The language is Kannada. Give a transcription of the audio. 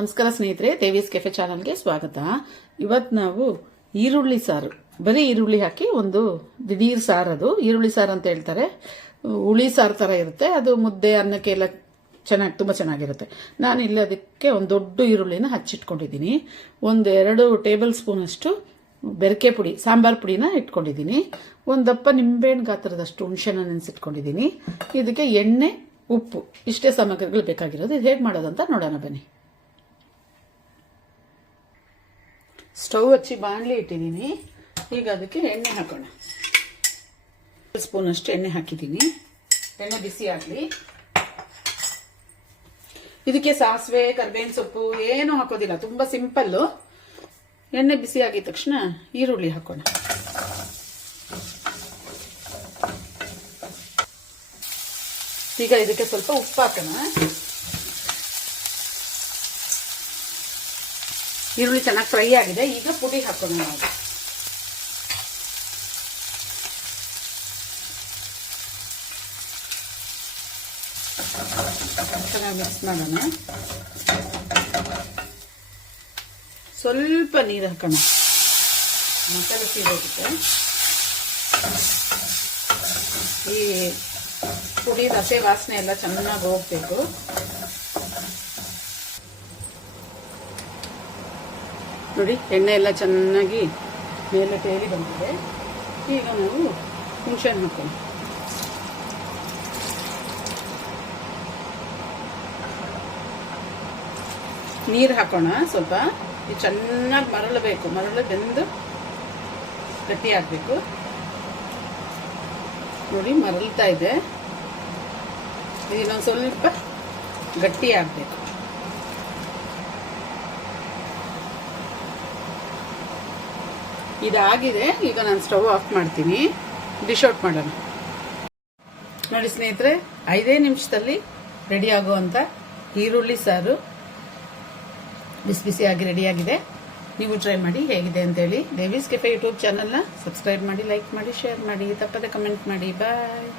ನಮಸ್ಕಾರ ಸ್ನೇಹಿತರೆ, ದೇವೀಸ್ ಕೆಫೆ ಚಾನಲ್ಗೆ ಸ್ವಾಗತ. ಇವತ್ತು ನಾವು ಈರುಳ್ಳಿ ಸಾರು, ಬರೀ ಈರುಳ್ಳಿ ಹಾಕಿ ಒಂದು ದಿಢೀರ್ ಸಾರು. ಅದು ಈರುಳ್ಳಿ ಸಾರು ಅಂತ ಹೇಳ್ತಾರೆ. ಹುಳಿ ಸಾರು ತರ ಇರುತ್ತೆ ಅದು. ಮುದ್ದೆ ಅನ್ನಕ್ಕೆಲ್ಲ ತುಂಬಾ ಚೆನ್ನಾಗಿರುತ್ತೆ. ನಾನು ಇಲ್ಲಿ ಅದಕ್ಕೆ ಒಂದು ದೊಡ್ಡ ಈರುಳ್ಳಿನ ಹಚ್ಚಿಟ್ಕೊಂಡಿದ್ದೀನಿ. 1-2 ಟೇಬಲ್ ಸ್ಪೂನ್ ಅಷ್ಟು ಬೆರಕೆ ಪುಡಿ, ಸಾಂಬಾರ್ ಪುಡಿನ ಇಟ್ಕೊಂಡಿದ್ದೀನಿ. ಒಂದು ದಪ್ಪ ನಿಂಬೆಹಣ್ಣು ಗಾತ್ರದಷ್ಟು ಹುಣಸೆನ ನೆನೆಸಿಟ್ಕೊಂಡಿದ್ದೀನಿ. ಇದಕ್ಕೆ ಎಣ್ಣೆ, ಉಪ್ಪು, ಇಷ್ಟೇ ಸಾಮಗ್ರಿಗಳು ಬೇಕಾಗಿರೋದು. ಇದು ಹೇಗೆ ಮಾಡೋದಂತ ನೋಡೋಣ ಬನ್ನಿ. ಸ್ಟವ್ ಹಚ್ಚಿ ಬಾಣಲಿ ಇಟ್ಟಿದ್ದೀನಿ. ಈಗ ಅದಕ್ಕೆ ಎಣ್ಣೆ ಹಾಕೋಣ. 1 ಸ್ಪೂನ್ ಅಷ್ಟು ಎಣ್ಣೆ ಹಾಕಿದ್ದೀನಿ. ಎಣ್ಣೆ ಬಿಸಿ ಆಗಲಿ. ಇದಕ್ಕೆ ಸಾಸಿವೆ, ಕರಿಬೇವಿನ ಸೊಪ್ಪು ಏನು ಹಾಕೋದಿಲ್ಲ, ತುಂಬಾ ಸಿಂಪಲ್. ಎಣ್ಣೆ ಬಿಸಿ ಆಗಿದ ತಕ್ಷಣ ಈರುಳ್ಳಿ ಹಾಕೋಣ. ಈಗ ಇದಕ್ಕೆ ಸ್ವಲ್ಪ ಉಪ್ಪು ಹಾಕೋಣ. ಈರುಳ್ಳಿ ಚೆನ್ನಾಗಿ ಫ್ರೈ ಆಗಿದೆ. ಈಗ ಪುಡಿ ಹಾಕೋಣ. ನಾವು ಚೆನ್ನಾಗಿ ಮಿಕ್ಸ್ ಮಾಡೋಣ. ಸ್ವಲ್ಪ ನೀರು ಹಾಕೋಣ. ಮಸಾಲೆ ಸೀರೋಗುತ್ತೆ. ಈ ಪುಡಿ ರಸೆ ವಾಸನೆ ಎಲ್ಲ ಚೆನ್ನಾಗಿ ಹೋಗ್ಬೇಕು. ನೋಡಿ, ಎಣ್ಣೆ ಎಲ್ಲ ಚೆನ್ನಾಗಿ ಮೇಲೆ ತೇಲಿ ಬಂದಿದೆ. ಈಗ ನಾವು ಹುಣಸೆಹಣ್ಣು ಹಾಕೋಣ. ನೀರು ಹಾಕೋಣ ಸ್ವಲ್ಪ. ಇದು ಚೆನ್ನಾಗಿ ಮರಳಬೇಕು. ಮರಳು ಬೆಂದು ಗಟ್ಟಿ ಆಗಬೇಕು. ನೋಡಿ, ಮರಳ್ತಾ ಇದೆ. ಇನ್ನೊಂದು ಸ್ವಲ್ಪ ಗಟ್ಟಿ ಆಗಬೇಕು. ಇದಾಗಿದೆ. ಈಗ ನಾನು ಸ್ಟವ್ ಆಫ್ ಮಾಡ್ತೀನಿ. ಡಿಶ್ ಔಟ್ ಮಾಡೋಣ. ನೋಡಿ ಸ್ನೇಹಿತರೆ, 5 ನಿಮಿಷದಲ್ಲಿ ರೆಡಿ ಆಗುವಂತ ಈರುಳ್ಳಿ ಸಾರು ಬಿಸಿ ಬಿಸಿಯಾಗಿ ರೆಡಿಯಾಗಿದೆ. ನೀವು ಟ್ರೈ ಮಾಡಿ ಹೇಗಿದೆ ಅಂತೇಳಿ. ದೇವೀಸ್ ಕೆಫೆ ಯೂಟ್ಯೂಬ್ ಚಾನಲ್ನ ಸಬ್ಸ್ಕ್ರೈಬ್ ಮಾಡಿ, ಲೈಕ್ ಮಾಡಿ, ಶೇರ್ ಮಾಡಿ, ತಪ್ಪದೆ ಕಮೆಂಟ್ ಮಾಡಿ. ಬಾಯ್.